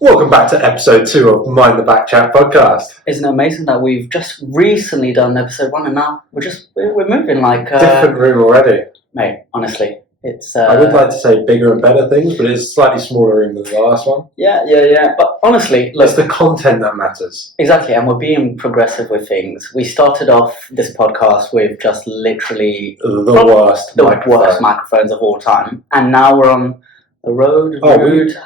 Welcome back to episode 2 of Mind the Back Chat podcast. Isn't it amazing that we've just recently done episode 1 and now we're moving like... Different room already. Mate, honestly, it's... I would like to say bigger and better things, but it's a slightly smaller room than the last one. Yeah. But honestly, look... It's the content that matters. Exactly, and we're being progressive with things. We started off this podcast with just literally... The worst microphones of all time. And now we're on... The road,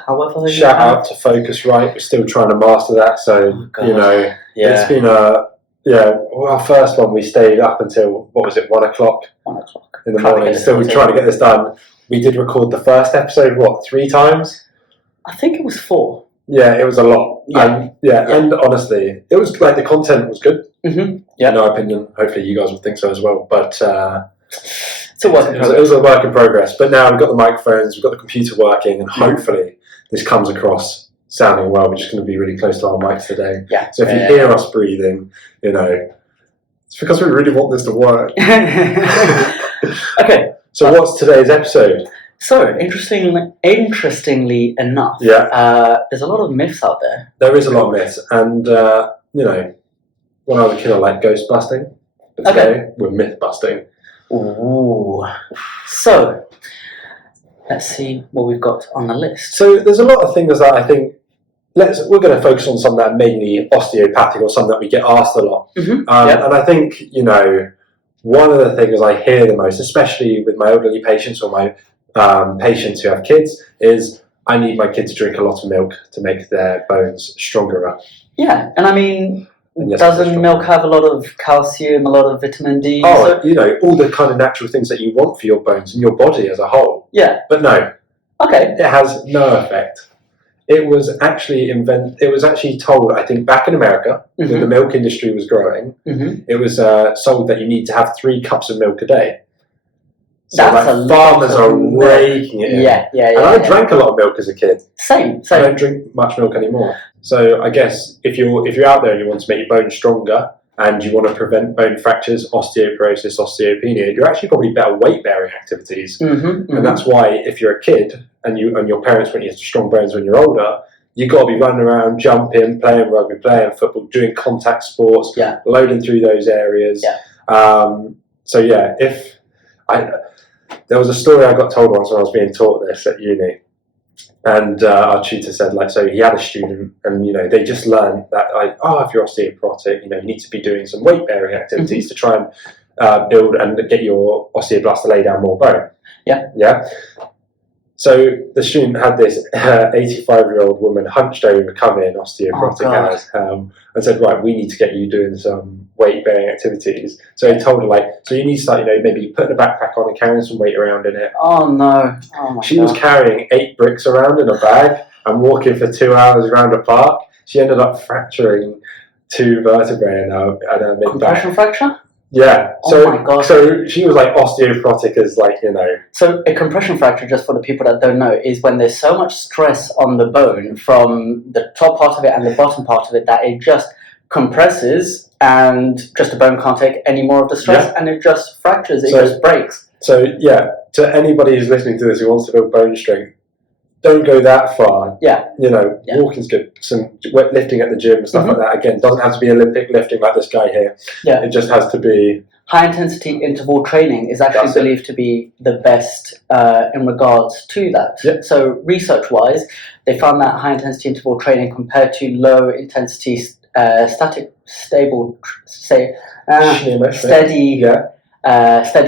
however. Shout out to Focusrite. We're still trying to master that. So, it's been our first one, we stayed up until, 1 o'clock? 1 o'clock. In the morning. Still trying to get this done. We did record the first episode, 3 times? I think it was 4. Yeah, it was a lot. And honestly, it was like the content was good. Mm-hmm. Yeah. In my opinion. Hopefully you guys will think so as well. But... It's a work in progress. It was a work in progress, but now we've got the microphones, we've got the computer working, and hopefully this comes across sounding well. We're just going to be really close to our mics today. Yeah. So if you hear us breathing, it's because we really want this to work. Okay. So what's today's episode? So interestingly enough, there's a lot of myths out there. There is a lot of myths, and when I was a kid, I liked ghost busting. But today we're myth busting. Ooh. So, let's see what we've got on the list. So there's a lot of things that I think, we're going to focus on some that are mainly osteopathic or some that we get asked a lot. Mm-hmm. And I think, one of the things I hear the most, especially with my elderly patients or my patients who have kids, is I need my kid to drink a lot of milk to make their bones stronger. Yeah, and I mean... Doesn't milk have a lot of calcium, a lot of vitamin D? Oh, all the kind of natural things that you want for your bones and your body as a whole. Yeah. But no. Okay. It has no effect. It was actually told, I think, back in America, when the milk industry was growing, it was sold that you need to have 3 cups of milk a day. So farmers are raking it in. Yeah. And I drank a lot of milk as a kid. Same. I don't drink much milk anymore. So I guess if you're out there and you want to make your bones stronger and you want to prevent bone fractures, osteoporosis, osteopenia, you're actually probably better weight-bearing activities. And that's why if you're a kid and your parents want you to have strong bones when you're older, you've got to be running around, jumping, playing rugby, playing football, doing contact sports, loading through those areas. There was a story I got told once when I was being taught this at uni. And our tutor said, so he had a student, and they just learned that, if you're osteoporotic, you need to be doing some weight-bearing activities to try and build and get your osteoblasts to lay down more bone. Yeah. So the student had this 85-year-old woman hunched over, come in, osteoporotic, and said, right, we need to get you doing some weight-bearing activities. So he told her, so you need to start, maybe putting a backpack on and carrying some weight around in it. Oh, no. Oh, my She was carrying 8 bricks around in a bag and walking for 2 hours around a park. She ended up fracturing 2 vertebrae in her mid-back. Compression fracture? Yeah. Oh my God. So she was osteoporotic as So a compression fracture, just for the people that don't know, is when there's so much stress on the bone from the top part of it and the bottom part of it that it just compresses and just the bone can't take any more of the stress and it just fractures, it just breaks. So to anybody who's listening to this who wants to build bone strength, don't go that far. Walking's good. Some lifting at the gym and stuff like that. Again, doesn't have to be Olympic lifting like this guy here. Yeah. It just has to be... High-intensity interval training is actually believed to be the best in regards to that. Yep. So research-wise, they found that high-intensity interval training compared to low-intensity steady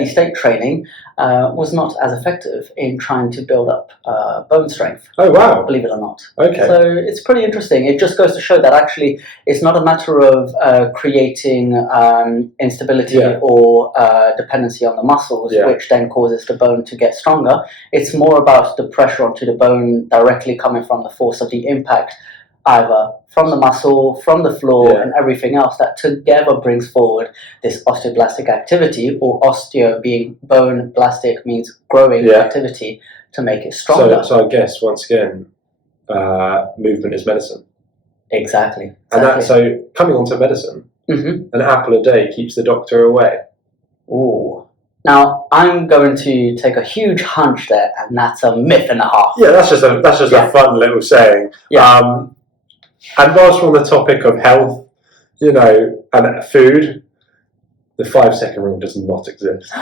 state training was not as effective in trying to build up bone strength. Oh, wow. Believe it or not. Okay. So it's pretty interesting. It just goes to show that actually it's not a matter of creating instability or dependency on the muscles, which then causes the bone to get stronger. It's more about the pressure onto the bone directly coming from the force of the impact, either from the muscle, from the floor, and everything else that together brings forward this osteoblastic activity, or osteo being bone, blastic means growing activity to make it stronger. So I guess, once again, movement is medicine. Exactly. And coming on to medicine, an apple a day keeps the doctor away. Ooh. Now, I'm going to take a huge hunch there, and that's a myth and a half. Yeah, that's just a fun little saying. Yeah. And whilst we're on the topic of health, and food, the 5-second rule does not exist.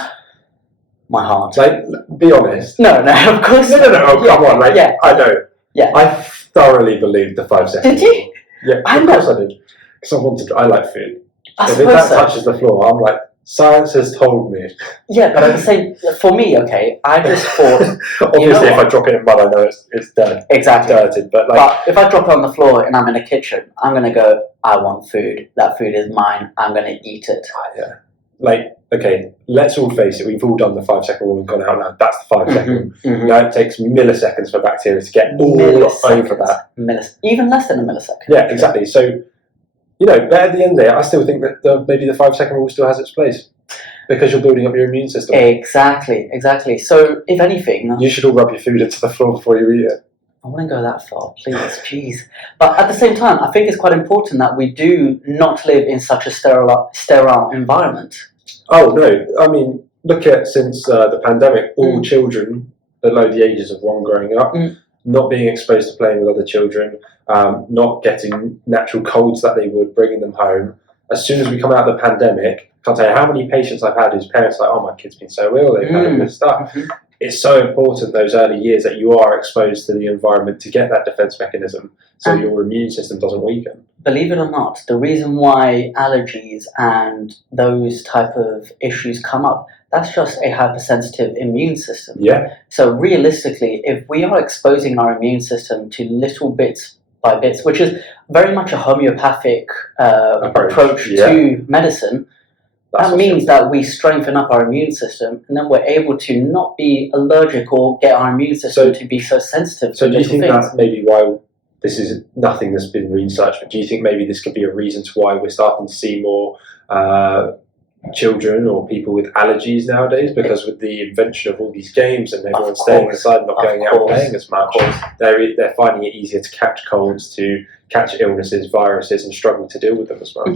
My heart. Like, be honest. No, of course not. No. Oh, come on. I know. Yeah. I thoroughly believed the 5-second rule. Did you? Yeah, of course I did. Because I like food. I if suppose that touches the floor, I'm like, science has told me. Yeah, but at the same, for me, okay, I just thought. Obviously, if I drop it in mud, I know it's dead. Exactly. Dirted, but if I drop it on the floor and I'm in a kitchen, I'm gonna go. I want food. That food is mine. I'm gonna eat it. Yeah. Okay, let's all face it. We've all done the 5-second rule and gone out now. That's the 5-second rule. Now it takes milliseconds for bacteria to get all over that. Even less than a millisecond. Yeah, exactly. So. But at the end of the day, I still think that maybe the 5-second rule still has its place because you're building up your immune system. Exactly. So, if anything, you should all rub your food into the floor before you eat it. I wouldn't go that far, please, jeez. But at the same time, I think it's quite important that we do not live in such a sterile environment. Oh no! I mean, look at since the pandemic, all children below the ages of 1 growing up, not being exposed to playing with other children. Not getting natural colds that they would, bringing them home. As soon as we come out of the pandemic, I can't tell you how many patients I've had whose parents are like, oh, my kid's been so ill, they've had all this stuff. It's so important those early years that you are exposed to the environment to get that defense mechanism so your immune system doesn't weaken. Believe it or not, the reason why allergies and those type of issues come up, that's just a hypersensitive immune system. Yeah. So realistically, if we are exposing our immune system to little bits by bits, which is very much a homeopathic approach to medicine, that means that we strengthen up our immune system, and then we're able to not be allergic or get our immune system to be so sensitive. So do you think that's maybe why this is nothing that's been researched, but do you think maybe this could be a reason to why we're starting to see more children or people with allergies nowadays? Because with the invention of all these games and everyone staying inside and not going out and playing as much, they're finding it easier to catch colds, to catch illnesses, viruses, and struggle to deal with them as much.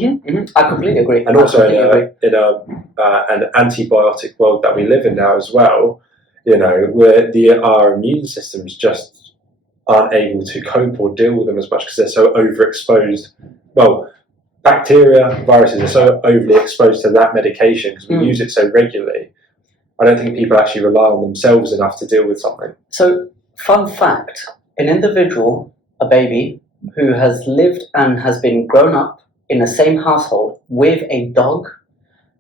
I completely agree. And also in an antibiotic world that we live in now as well, where our immune systems just aren't able to cope or deal with them as much because they're so overexposed. Well, bacteria, viruses are so overly exposed to that medication because we use it so regularly. I don't think people actually rely on themselves enough to deal with something. So, fun fact, an individual, a baby, who has lived and has been grown up in the same household with a dog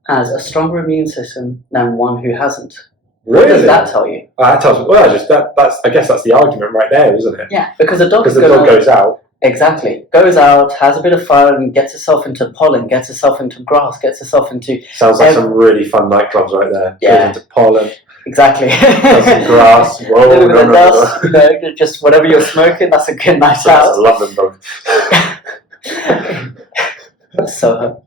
has a stronger immune system than one who hasn't. Really? What does that tell you? That tells me, I guess that's the argument right there, isn't it? Yeah, because the dog goes out. Exactly. Goes out, has a bit of fun, gets itself into pollen, gets itself into grass, gets itself into... Sounds like some really fun nightclubs right there. Yeah. Goes into pollen. Exactly. Does some grass. Whoa, a little bit of dust, just whatever you're smoking, that's a good night out. That's a London dog. Soho.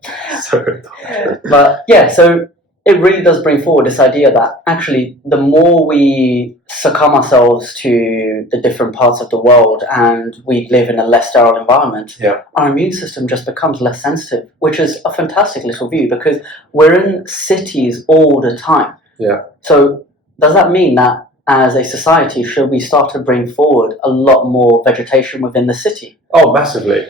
But yeah, so it really does bring forward this idea that actually the more we succumb ourselves to the different parts of the world and we live in a less sterile environment, our immune system just becomes less sensitive, which is a fantastic little view because we're in cities all the time. Yeah. So does that mean that as a society, should we start to bring forward a lot more vegetation within the city? Oh, massively.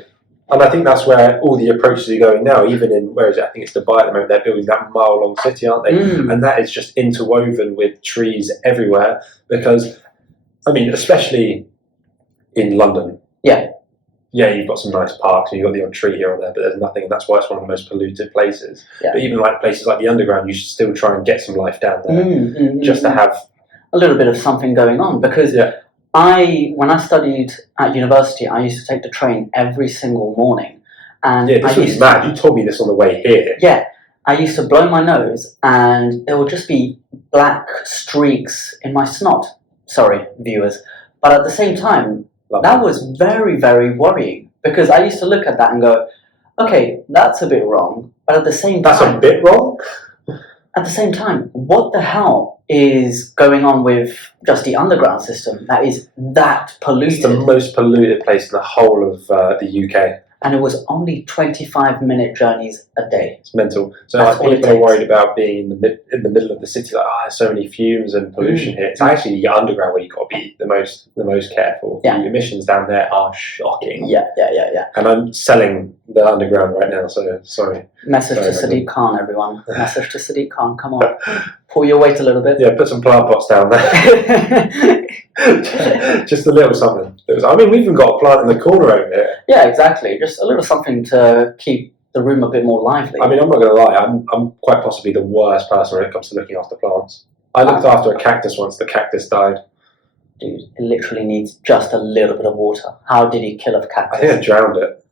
And I think that's where all the approaches are going now, even in, where is it? I think it's Dubai at the moment, they're building that mile-long city, aren't they? And that is just interwoven with trees everywhere because, I mean, especially in London. Yeah. Yeah, you've got some nice parks and you've got the odd tree here or there, but there's nothing, and that's why it's one of the most polluted places. Yeah. But even like places like the Underground, you should still try and get some life down there just to have... a little bit of something going on because... when I studied at university, I used to take the train every single morning. And this was mad. You told me this on the way here. Yeah. I used to blow my nose and there would just be black streaks in my snot. Sorry, viewers. But at the same time, that was very, very worrying because I used to look at that and go, okay, that's a bit wrong. But at the same time... That's a bit wrong? At the same time, what the hell is going on with just the underground system that is that polluted? It's the most polluted place in the whole of the UK. and it was only 25-minute journeys a day. It's mental. So That's like, all it people are takes. worried about being in the middle of the city, like, there's so many fumes and pollution here. It's actually the underground where you've got to be the most careful. Yeah. The emissions down there are shocking. Yeah. And I'm selling the underground right now, so sorry. Message to Sadiq Khan, everyone. Message to Sadiq Khan, come on. Pull your weight a little bit. Yeah, put some plant pots down there. Just a little something. We've even got a plant in the corner over here. Yeah, exactly. Just a little something to keep the room a bit more lively. I'm not going to lie, I'm quite possibly the worst person when it comes to looking after plants. I looked after a cactus once, the cactus died. Dude, it literally needs just a little bit of water. How did he kill a cactus? I think I drowned it.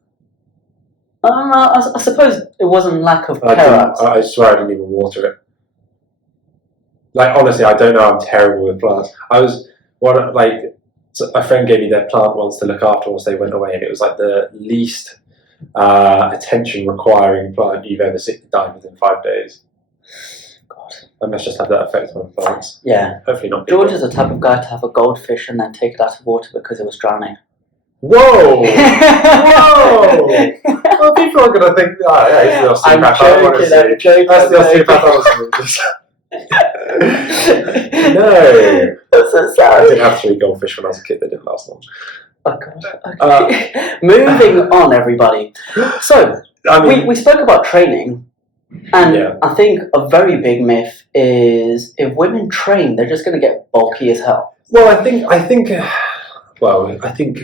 I suppose it wasn't lack of care. I swear I didn't even water it. Like, honestly, I don't know, I'm terrible with plants. A friend gave me their plant once to look after once they went away, and it was like the least attention requiring plant you've ever seen die within 5 days. God. I must just have that effect on plants. Yeah. Hopefully not. George is the type of guy to have a goldfish and then take it out of water because it was drowning. Whoa! Whoa! Well, people are going to think, he's the osteopath. I'm joking. That's the osteopath I was No. That's so sad. I did have 3 goldfish when I was a kid. They didn't last long. Oh, God. Okay. Moving on, everybody. So, we spoke about training. And I think a very big myth is if women train, they're just going to get bulky as hell. Well, I think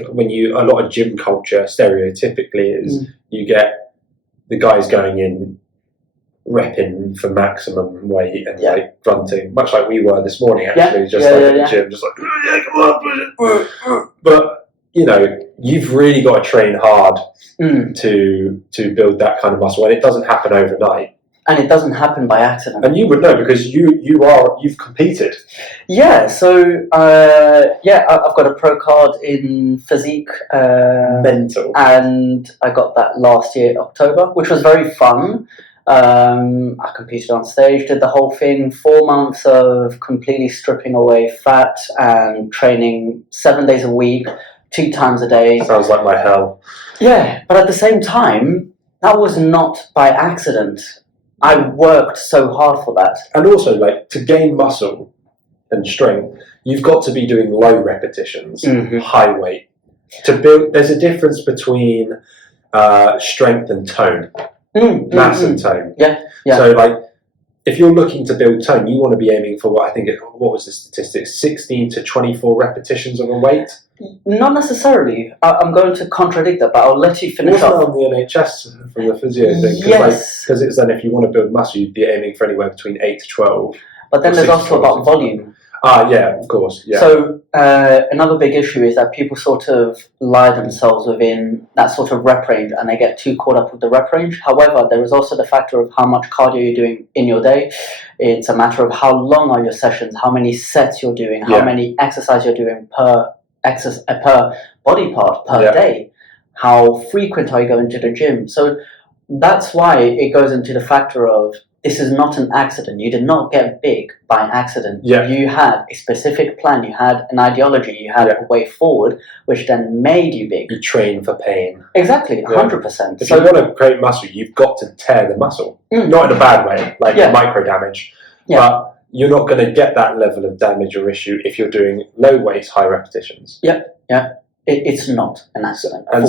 when a lot of gym culture stereotypically is you get the guys going in repping for maximum weight and like grunting, much like we were this morning actually, at the gym, just like, come on, push it. But you've really got to train hard to build that kind of muscle, and it doesn't happen overnight. And it doesn't happen by accident. And you would know because you've competed. Yeah, so I've got a pro card in physique. Mental. And I got that last year, October, which was very fun. I competed on stage, did the whole thing, 4 months of completely stripping away fat and training 7 days a week, 2 times a day. Sounds like my hell. Yeah, but at the same time, that was not by accident. I worked so hard for that. And also, like, to gain muscle and strength, you've got to be doing low repetitions, high weight. To build, there's a difference between strength and tone, mass and tone. Yeah. So, like, if you're looking to build tone, you want to be aiming for what was the statistics? 16 to 24 repetitions of a weight? Not necessarily. I'm going to contradict that, but I'll let you finish off. Wasn't on the NHS from the physio thing? Yes. Because it's then if you want to build muscle, you'd be aiming for anywhere between 8 to 12. But then there's also about volume. Yeah, of course. Yeah. So another big issue is that people sort of lie themselves within that sort of rep range, and they get too caught up with the rep range. However, there is also the factor of how much cardio you're doing in your day. It's a matter of how long are your sessions, how many sets you're doing, how many exercises you're doing per body part per day, how frequent are you going to the gym. So that's why it goes into the factor of this is not an accident. You did not get big by accident. You had a specific plan, you had an ideology, you had a way forward, which then made you big. You train for pain. Exactly, 100%. If you want to create muscle, you've got to tear the muscle. Not in a bad way, like micro damage. But you're not going to get that level of damage or issue if you're doing low weights, high repetitions. It's not an accident. And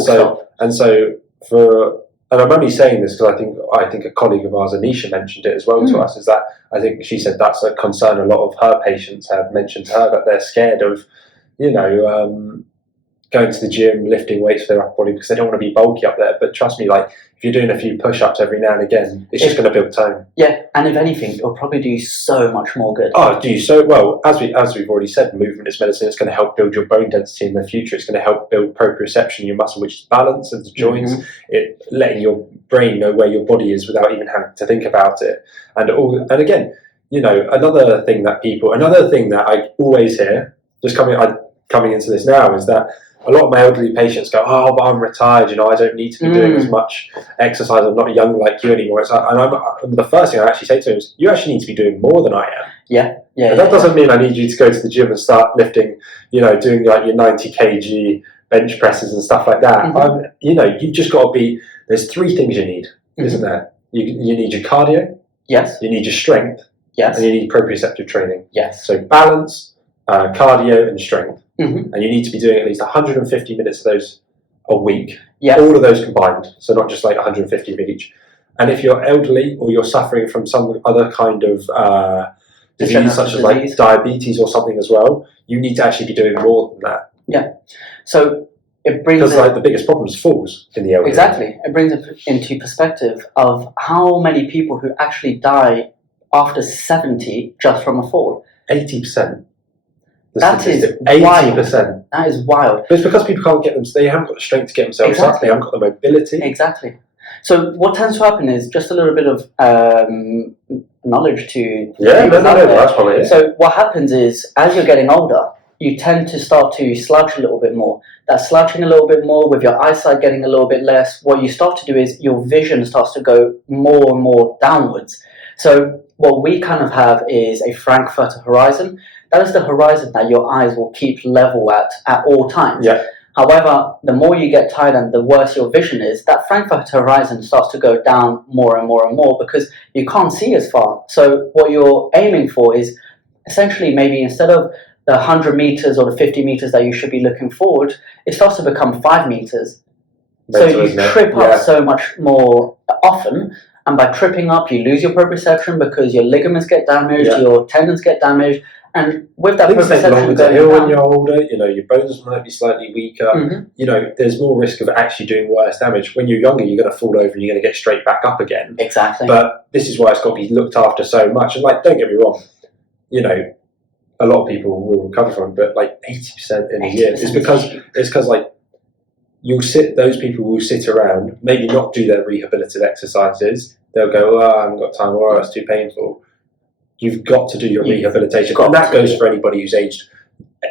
I'm only saying this because I think a colleague of ours, Anisha, mentioned it as well to us, is that I think she said that's a concern a lot of her patients have mentioned to her, that they're scared of, going to the gym, lifting weights for their upper body because they don't want to be bulky up there. But trust me, like, if you're doing a few push-ups every now and again, it's just going to build tone. Yeah, and if anything, it'll probably do you so much more good. Oh, do you so well. As we've already said, movement is medicine. It's going to help build your bone density in the future. It's going to help build proprioception in your muscle, which is balance of the joints. It letting your brain know where your body is without even having to think about it. And again, another thing that I always hear, just coming into this now, is that a lot of my elderly patients go, "Oh, but I'm retired. I don't need to be doing as much exercise. I'm not young like you anymore." And the first thing I actually say to them is, "You actually need to be doing more than I am." That doesn't mean I need you to go to the gym and start lifting, doing like your 90 kg bench presses and stuff like that. You've just got to be. There's 3 things you need, isn't there? You need your cardio. Yes. You need your strength. Yes. And you need proprioceptive training. Yes. So balance, cardio, and strength. And you need to be doing at least 150 minutes of those a week. Yeah. All of those combined. So not just like 150 of each. And if you're elderly or you're suffering from some other kind of disease, such as like diabetes or something as well, you need to actually be doing more than that. Yeah. So it brings because like the biggest problem is falls in the elderly. Exactly. It brings it into perspective of how many people who actually die after 70 just from a fall. 80%. That is 80%. Wild. That is wild. But it's because people can't get them. They haven't got the strength to get themselves up. They haven't got the mobility. Exactly. So what tends to happen is just a little bit of knowledge to that's probably it. So what happens is as you're getting older, you tend to start to slouch a little bit more. That slouching a little bit more with your eyesight getting a little bit less, what you start to do is your vision starts to go more and more downwards. So what we kind of have is a Frankfurter horizon. That is the horizon that your eyes will keep level at all times. Yeah. However, the more you get tired and the worse your vision is, that Frankfurter horizon starts to go down more and more and more because you can't see as far. So what you're aiming for is essentially maybe instead of the 100 meters or the 50 meters that you should be looking forward, it starts to become 5 meters. So you trip up so much more often, and by tripping up, you lose your proprioception because your ligaments get damaged, your tendons get damaged, and with that proprioception going down, when you're older, your bones might be slightly weaker. There's more risk of actually doing worse damage. When you're younger, you're going to fall over and you're going to get straight back up again. Exactly. But this is why it's got to be looked after so much. And don't get me wrong, a lot of people will recover from it, but 80% in a year. It's because those people will sit around, maybe not do their rehabilitative exercises. They'll go, I haven't got time, or it's too painful. You've got to do your rehabilitation. And that goes for anybody who's aged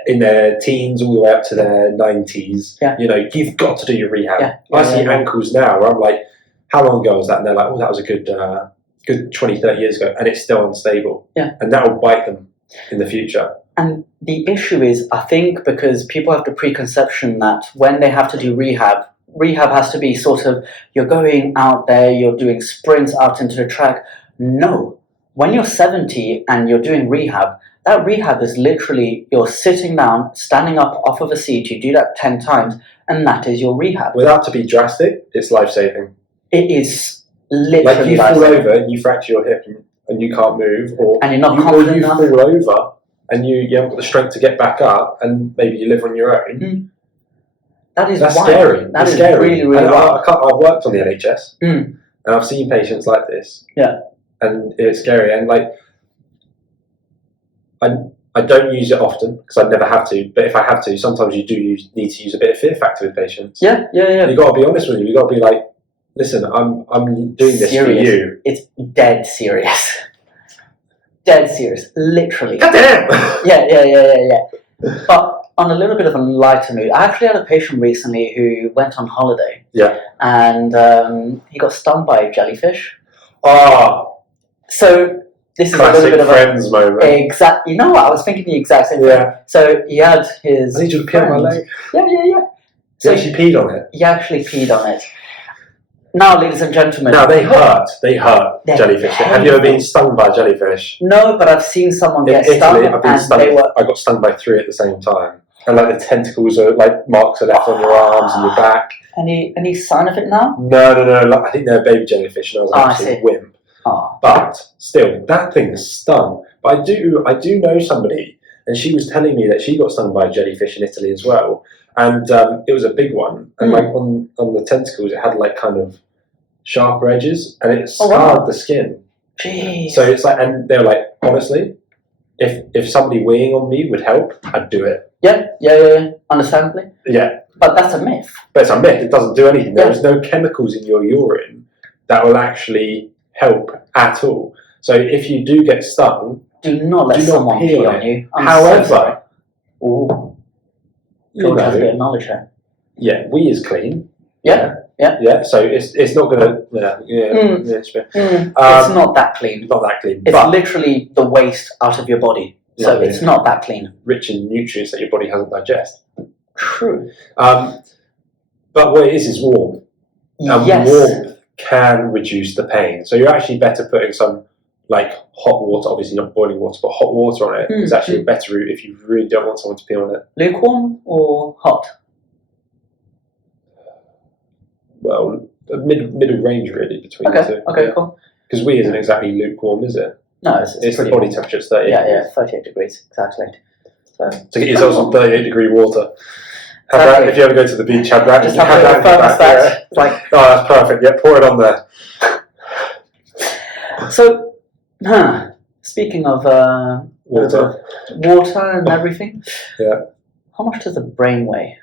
in their teens all the way up to their 90s. Yeah. You've got to do your rehab. I see ankles now where I'm like, how long ago was that? And they're like, that was a good 20, 30 years ago. And it's still unstable. Yeah. And that will bite them in the future. And the issue is, I think, because people have the preconception that when they have to do rehab has to be sort of, you're going out there, you're doing sprints out into the track. No. When you're 70 and you're doing rehab, that rehab is literally you're sitting down, standing up off of a seat, you do that 10 times, and that is your rehab. Without to be drastic, it's life-saving. It is literally you fall over and you fracture your hip and you can't move, and you're not confident enough. Or you fall over and you haven't got the strength to get back up, and maybe you live on your own. That's wild. Scary. That's scary. Really, really wild. I've worked on the NHS, and I've seen patients like this. Yeah. And it's scary. And I don't use it often because I never have to. But if I have to, sometimes you do need to use a bit of fear factor with patients. Yeah. You've got to be honest with them. You've got to be like, listen, I'm doing this for you. It's dead serious. Dead serious, literally. God damn! Yeah. But on a little bit of a lighter mood, I actually had a patient recently who went on holiday. Yeah. And he got stung by a jellyfish. So this is classic a little bit of Friends moment. You know what? I was thinking the exact same thing. Yeah. So he had his. I need you to pee on my leg. Yeah. So he actually peed on it. He actually peed on it. Now, ladies and gentlemen. Now they hurt. Jellyfish. Painful. Have you ever been stung by a jellyfish? No, but I've seen someone get stung. I got stung by 3 at the same time, and the tentacles are marks are left on your arms and your back. Any sign of it now? No. I think they're baby jellyfish, and I was an absolute wimp. But still, that thing stung. But I do know somebody, and she was telling me that she got stung by a jellyfish in Italy as well, and it was a big one, and on the tentacles it had kind of sharper edges, and it scarred the skin. Jeez. So it's and they were like, honestly, if somebody weighing on me would help, I'd do it. Yeah. Understandably. Yeah. But that's a myth. But it's a myth. It doesn't do anything. There is no chemicals in your urine that will actually help at all. So if you do get stung, do not let someone pee on you. However, George has a bit of knowledge there. Yeah, wee is clean. Yeah. So it's not going to. It's not that clean. Not that clean. It's literally the waste out of your body. So it's not that clean. Rich in nutrients that your body hasn't digested. True. But what it is warm. And Yes. warmth can reduce the pain. So you're actually better putting some like hot water, obviously not boiling water, but hot water on it is actually a better route if you really don't want someone to pee on it. Lukewarm or hot? Well, middle range really between the two. Okay, cool. Because wee isn't exactly lukewarm, is it? No, it's the body temperature, it's 38 degrees. 38 degrees, exactly. So get yourself some 38 degree water. Have exactly. that, if you ever go to the beach, have that. Just have that thermostat. Like, oh, that's perfect. Yeah, pour it on there. So, speaking of water and everything, yeah. How much does the brain weigh?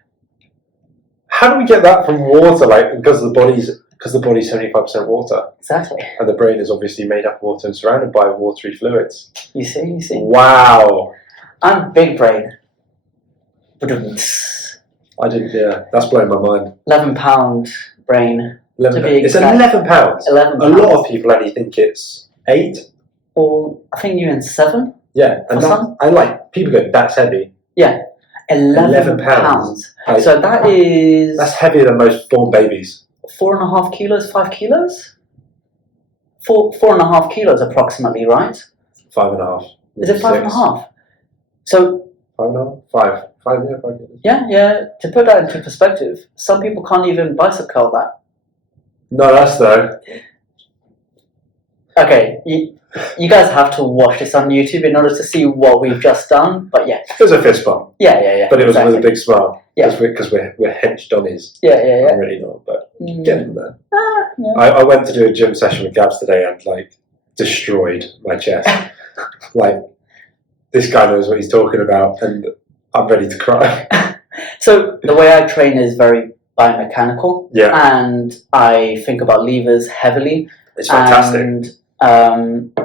How do we get that from water? Like, because the body's 75% water. Exactly. And the brain is obviously made up of water and surrounded by watery fluids. You see. Wow. I'm big brain. I didn't. Yeah, that's blowing my mind. 11-pound brain. 11 to be it's exact. 11 pounds. 11 A lot of people only think it's 8. Or I think you're in 7. Yeah, and I like people go, that's heavy. Yeah, 11 pounds. Like, so that's heavier than most born babies. 4.5 kilos, 5 kilos. 4.5 kilos approximately, right? 5.5. Is it 5.5? So 5.5, 5. 5, yeah, 5 kilos. Yeah. To put that into perspective, some people can't even bicep curl that. Not us though. Okay, you guys have to watch this on YouTube in order to see what we've just done. But yeah, it was a fist bump. Yeah. But it was with a big smile. Yeah, because we're henched donnies. Yeah. I'm really not, but getting there. Yeah. I went to do a gym session with Gabs today and like destroyed my chest. Like this guy knows what he's talking about, and I'm ready to cry. So the way I train is very biomechanical. Yeah. And I think about levers heavily. It's fantastic. And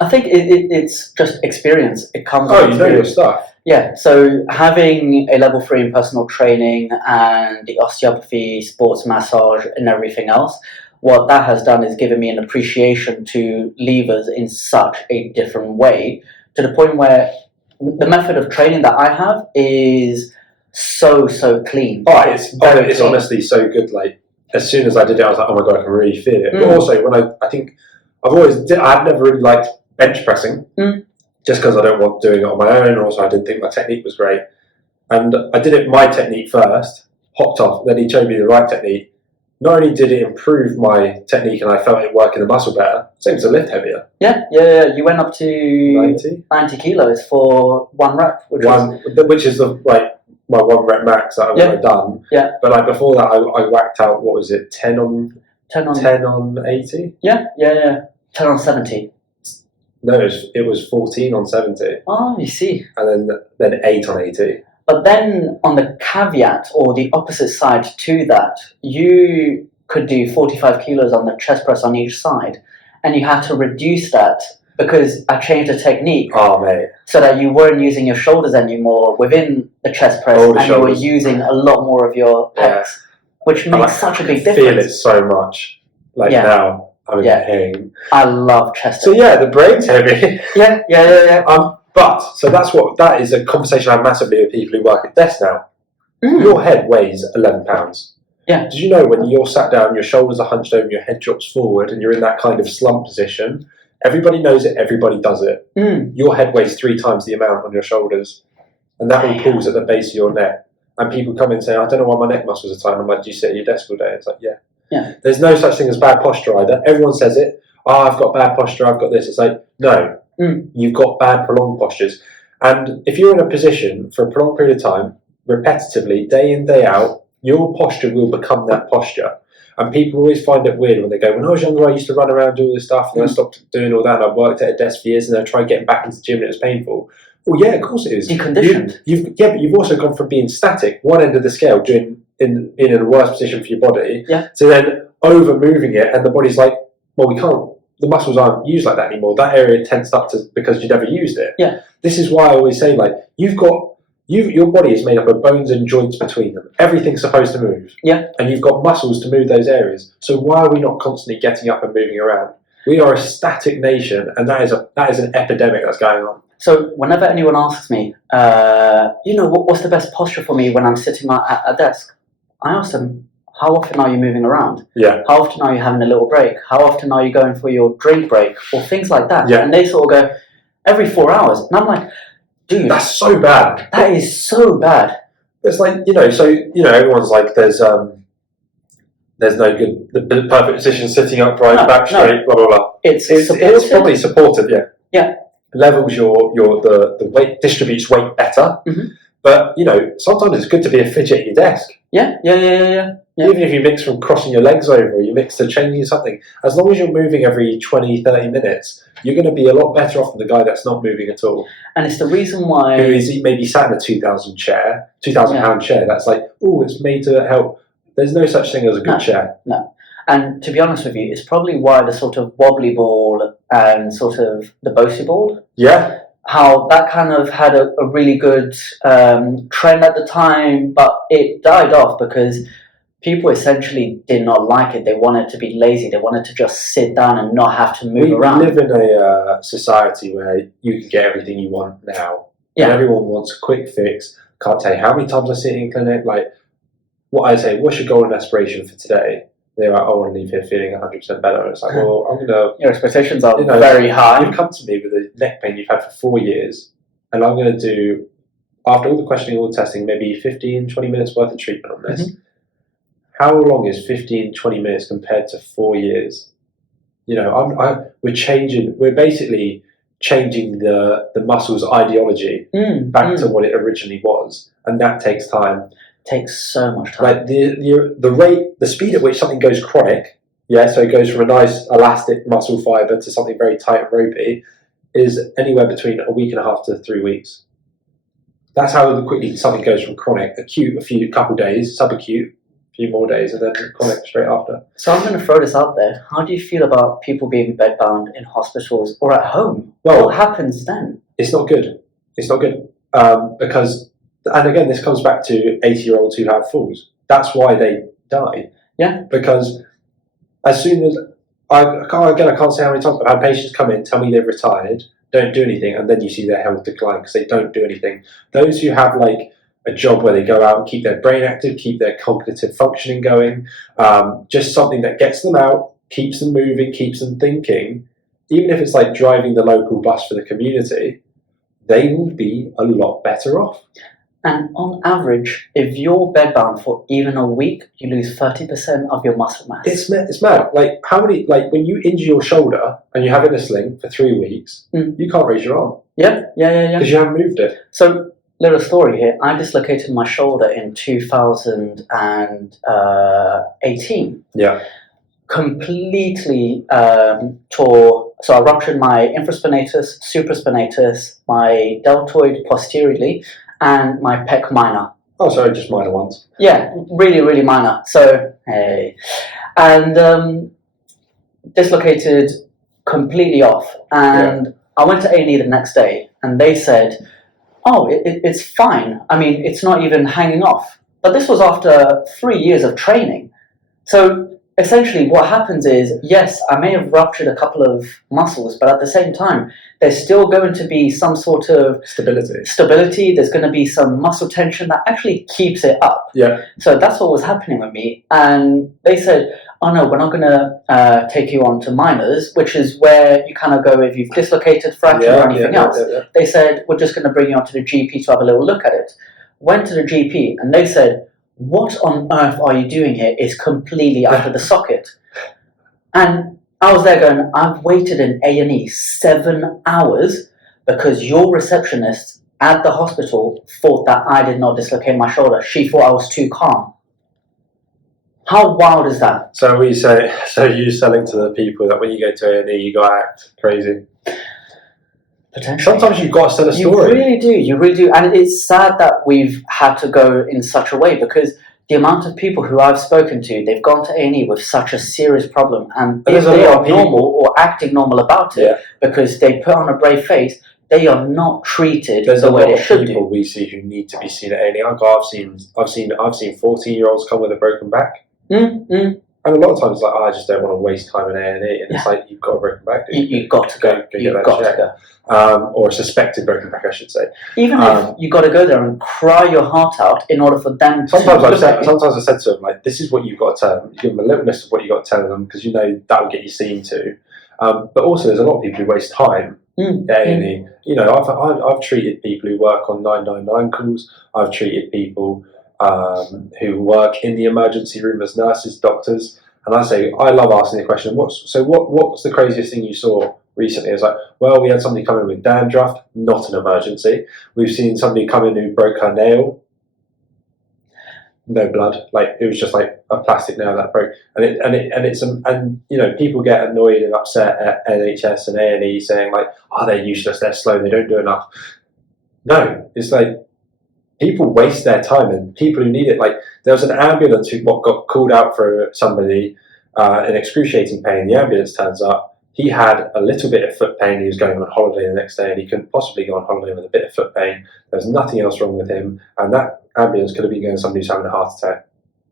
I think it's just experience. It comes. Oh, you know your stuff. Yeah. So having a level 3 in personal training and the osteopathy, sports massage, and everything else, what that has done is given me an appreciation to levers in such a different way, to the point where the method of training that I have is so clean. Oh, it's honestly so good. Like as soon as I did it, I was like, oh my god, I can really feel it. But also, when I think I've never really liked bench pressing, just because I don't want doing it on my own. Also, I didn't think my technique was great, and I did it my technique first. Hopped off. Then he showed me the right technique. Not only did it improve my technique and I felt it working the muscle better, same as a lift heavier. Yeah. You went up to 90 kilos for 1 rep, which is my 1 rep max that I've ever done. Yeah. But like before that, I whacked out, what was it, 10 on 80? Yeah. 10 on 70. No, it was 14 on 70. Oh, you see. And then 8 on 80. But then on the caveat or the opposite side to that, you could do 45 kilos on the chest press on each side, and you had to reduce that because I changed the technique. Oh, mate. So that you weren't using your shoulders anymore within the chest press, and you were using a lot more of your pecs, which makes such a big difference. I feel it so much. Now, I'm in pain. I love chest. So yeah, the brain's heavy. Yeah. But so that is a conversation I have massively with people who work at desks now. Your head weighs 11 pounds. Yeah. Did you know when you're sat down, your shoulders are hunched over, your head drops forward, and you're in that kind of slump position? Everybody knows it. Everybody does it. Your head weighs 3 times the amount on your shoulders, and that all pulls at the base of your neck. And people come in and say, "I don't know why my neck muscles are tight." I'm like, "Do you sit at your desk all day?" It's like, yeah. There's no such thing as bad posture either. Everyone says it. Oh, I've got bad posture. I've got this. It's like, no. You've got bad prolonged postures. And if you're in a position for a prolonged period of time, repetitively, day in, day out, your posture will become that posture. And people always find it weird when they go, when I was younger, I used to run around, do all this stuff, and then I stopped doing all that, and I worked at a desk for years, and I tried getting back into the gym, and it was painful. Well, yeah, of course it is. Deconditioned. But you've also gone from being static, one end of the scale, being in a worse position for your body, to then over-moving it, and the body's like, well, we can't. The muscles aren't used like that anymore. That area tensed up because you never used it. Yeah. This is why I always say, like, your body is made up of bones and joints between them. Everything's supposed to move. Yeah. And you've got muscles to move those areas. So why are we not constantly getting up and moving around? We are a static nation, and that is an epidemic that's going on. So whenever anyone asks me, what's the best posture for me when I'm sitting at a desk, I ask them, how often are you moving around? Yeah. How often are you having a little break? How often are you going for your drink break? Or things like that. Yeah. And they sort of go, every 4 hours. And I'm like, dude. That's so bad. That is so bad. It's like, everyone's like, there's no good, the perfect position, sitting upright, back straight, blah, blah, blah. It's probably supportive, yeah. Yeah. Levels the weight, distributes weight better. Mm-hmm. But, sometimes it's good to be a fidget at your desk. Yeah. Even if you mix from crossing your legs over, or you mix to changing something, as long as you're moving every 20, 30 minutes, you're going to be a lot better off than the guy that's not moving at all. And it's the reason why... Who is maybe sat in a £2,000 pound chair, that's like, oh, it's made to help. There's no such thing as a good chair. No. And to be honest with you, it's probably why the sort of wobbly ball and sort of the Bosey ball... Yeah. How that kind of had a really good trend at the time, but it died off because people essentially did not like it. They wanted to be lazy. They wanted to just sit down and not have to move around. We live in a society where you can get everything you want now. Yeah. And everyone wants a quick fix. Can't tell you how many times I sit in clinic. Like, what I say, what's your goal and aspiration for today? They're like, I want to leave here feeling 100% better. And it's like, well, I'm going to... Your expectations are very high. You've come to me with a neck pain you've had for 4 years, and I'm going to do, after all the questioning, all the testing, maybe 15, 20 minutes worth of treatment on this. Mm-hmm. How long is 15, 20 minutes compared to 4 years? We're basically changing the muscle's ideology back to what it originally was, and that takes time. Takes so much time. Like the rate, the speed at which something goes chronic, so it goes from a nice elastic muscle fibre to something very tight and ropey, is anywhere between a week and a half to 3 weeks. That's how quickly something goes from chronic, acute, couple days, subacute, a few more days, and then chronic straight after. So I'm going to throw this out there. How do you feel about people being bedbound in hospitals or at home? Well, what happens then? It's not good. It's not good because. And again, this comes back to 80-year-olds who have falls. That's why they die. Yeah. Because as soon as I can't say how many times I've had patients come in, tell me they've retired, don't do anything, and then you see their health decline because they don't do anything. Those who have like a job where they go out and keep their brain active, keep their cognitive functioning going, just something that gets them out, keeps them moving, keeps them thinking, even if it's like driving the local bus for the community, they will be a lot better off. And on average, if you're bedbound for even a week, you lose 30% of your muscle mass. It's mad. Like how many? Like when you injure your shoulder and you have it in a sling for 3 weeks, you can't raise your arm. Yeah. Because you haven't moved it. So, little story here. I dislocated my shoulder in 2018. Yeah. Completely tore. So I ruptured my infraspinatus, supraspinatus, my deltoid posteriorly, and my pec minor. Oh, sorry, just minor ones. Yeah, really, really minor. So, hey. And dislocated completely off. And I went to A&E the next day, and they said, oh, it's fine. I mean, it's not even hanging off. But this was after 3 years of training. So, essentially, what happens is, yes, I may have ruptured a couple of muscles, but at the same time, there's still going to be some sort of stability. There's going to be some muscle tension that actually keeps it up. Yeah. So that's what was happening with me. And they said, oh no, we're not going to take you on to minors, which is where you kind of go if you've dislocated, fractured, or anything else. Yeah. They said, we're just going to bring you on to the GP to have a little look at it. Went to the GP, and they said, what on earth are you doing here? It's completely out of the socket. And I was there going, I've waited in A&E 7 hours because your receptionist at the hospital thought that I did not dislocate my shoulder. She thought I was too calm. How wild is that? So you're selling to the people that when you go to A&E, you got to act crazy. Potentially. Sometimes you've got to sell a story. You really do. And it's sad that we've had to go in such a way because the amount of people who I've spoken to, they've gone to A&E with such a serious problem. And if they are normal or acting normal about it, because they put on a brave face, they are not treated the way they should do. There's a lot of people we see who need to be seen at A&E. I've seen 14-year-olds come with a broken back. And And a lot of times, like, I just don't want to waste time in A&E, and it's like, you've got a broken back, dude. You've got to go. You've got to go. Or a suspected broken back, I should say. Even if you've got to go there and cry your heart out in order for them to... Sometimes I said to them, like, this is what you've got to tell them. You give them a little list of what you've got to tell them, because you know that will get you seen to. But also, there's a lot of people who waste time at A&E. You know, I've treated people who work on 999 calls. I've treated people who work in the emergency room as nurses, doctors, and I love asking the question, what's the craziest thing you saw recently? It's like, well, we had somebody come in with dandruff, not an emergency. We've seen somebody come in who broke her nail, no blood, like it was just like a plastic nail that broke, and you know, people get annoyed and upset at NHS and A&E saying like, oh, they're useless, they're slow, they don't do enough. No, it's like, people waste their time, and people who need it, like there was an ambulance who got called out for somebody in excruciating pain. The ambulance turns up, he had a little bit of foot pain, he was going on holiday the next day, and he couldn't possibly go on holiday with a bit of foot pain. There was nothing else wrong with him, and that ambulance could have been going to somebody who's having a heart attack.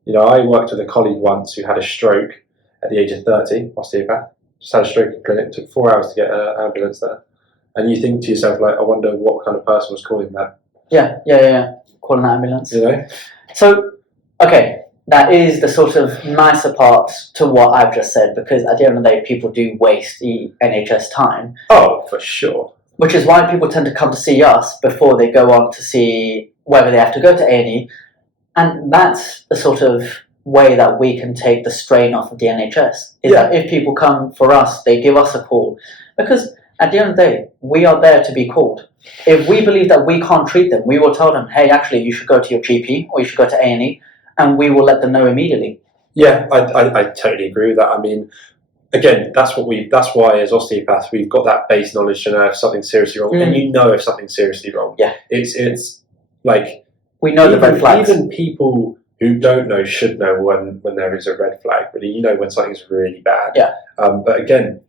You know, I worked with a colleague once who had a stroke at the age of 30, osteopath, just had a stroke in clinic, took 4 hours to get an ambulance there. And you think to yourself, like, I wonder what kind of person was calling that. Yeah. Calling an ambulance. You know? So, okay, that is the sort of nicer part to what I've just said, because at the end of the day, people do waste the NHS time. Oh, for sure. Which is why people tend to come to see us before they go on to see whether they have to go to A&E. And that's the sort of way that we can take the strain off of the NHS. Is that if people come for us, they give us a call. Because at the end of the day, we are there to be called. If we believe that we can't treat them, we will tell them, hey, actually, you should go to your GP or you should go to A&E, and we will let them know immediately. Yeah, I totally agree with that. I mean, again, that's why as osteopaths, we've got that base knowledge to know if something's seriously wrong, and you know if something's seriously wrong. Yeah. It's like... We know the red flags. Even people who don't know should know when there is a red flag, really. You know when something's really bad. Yeah. But again,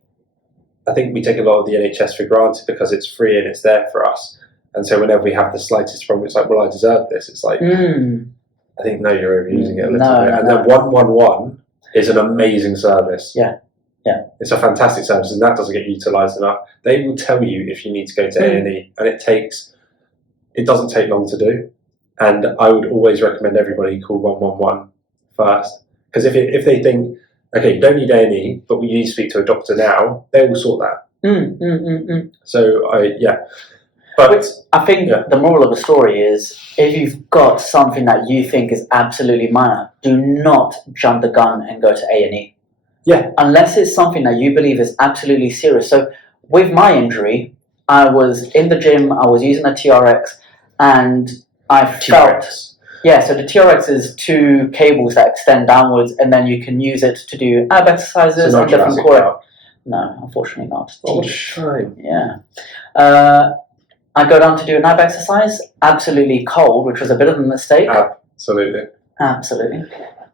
I think we take a lot of the NHS for granted because it's free and it's there for us. And so whenever we have the slightest problem, it's like, well, I deserve this. It's like, I think, no, you're overusing it a little bit. And then 111 is an amazing service. Yeah. It's a fantastic service, and that doesn't get utilised enough. They will tell you if you need to go to A&E, and it doesn't take long to do. And I would always recommend everybody call 111 first. Because if they think, okay, you don't need A&E, but we need to speak to a doctor now, they will sort that. So, But I think the moral of the story is, if you've got something that you think is absolutely minor, do not jump the gun and go to A&E. Yeah. Unless it's something that you believe is absolutely serious. So with my injury, I was in the gym, I was using a TRX, and I felt... Yeah, so the TRX is 2 cables that extend downwards, and then you can use it to do ab exercises and different core... No, unfortunately not. Oh, shame. Yeah. I go down to do an ab exercise, absolutely cold, which was a bit of a mistake. Absolutely.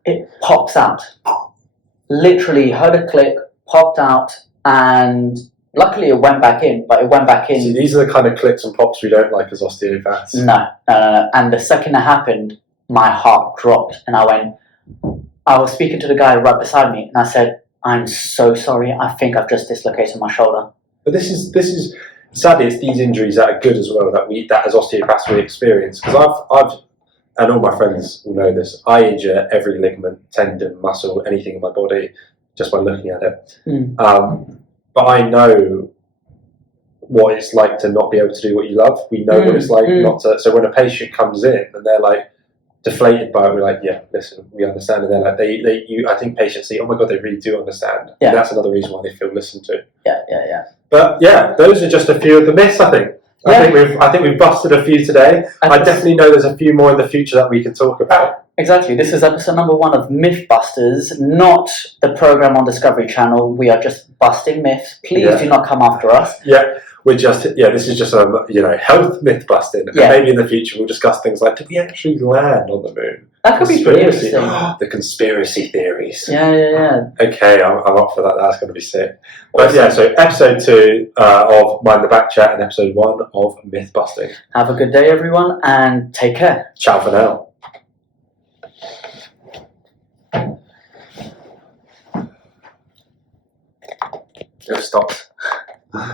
It pops out. Literally heard a click, popped out, and luckily it went back in, but it went back in. See, these are the kind of clicks and pops we don't like as osteopaths. No. And the second it happened, my heart dropped, and I was speaking to the guy right beside me, and I said, I'm so sorry, I think I've just dislocated my shoulder. But this is sadly, it's these injuries that are good as well, that as osteopaths we experience. Because I've and all my friends will know this, I injure every ligament, tendon, muscle, anything in my body just by looking at it. But I know what it's like to not be able to do what you love. We know what it's like not to. So when a patient comes in and they're like deflated by it, we're like, yeah, listen, we understand. And they're like, I think patients see, oh my God, they really do understand. Yeah. And that's another reason why they feel listened to. Yeah. But yeah, those are just a few of the myths, I think. I think we've busted a few today. I definitely know there's a few more in the future that we can talk about. Exactly. This is episode number 1 of Mythbusters, not the program on Discovery Channel. We are just busting myths. Please do not come after us. Yeah. This is just health myth busting. And maybe in the future we'll discuss things like, did we actually land on the moon? That could be pretty interesting. The conspiracy theories. Yeah. Okay, I'm up for that. That's going to be sick. But so episode 2 of Mind the Back Chat and episode 1 of Myth Busting. Have a good day, everyone, and take care. Ciao for now. It stopped.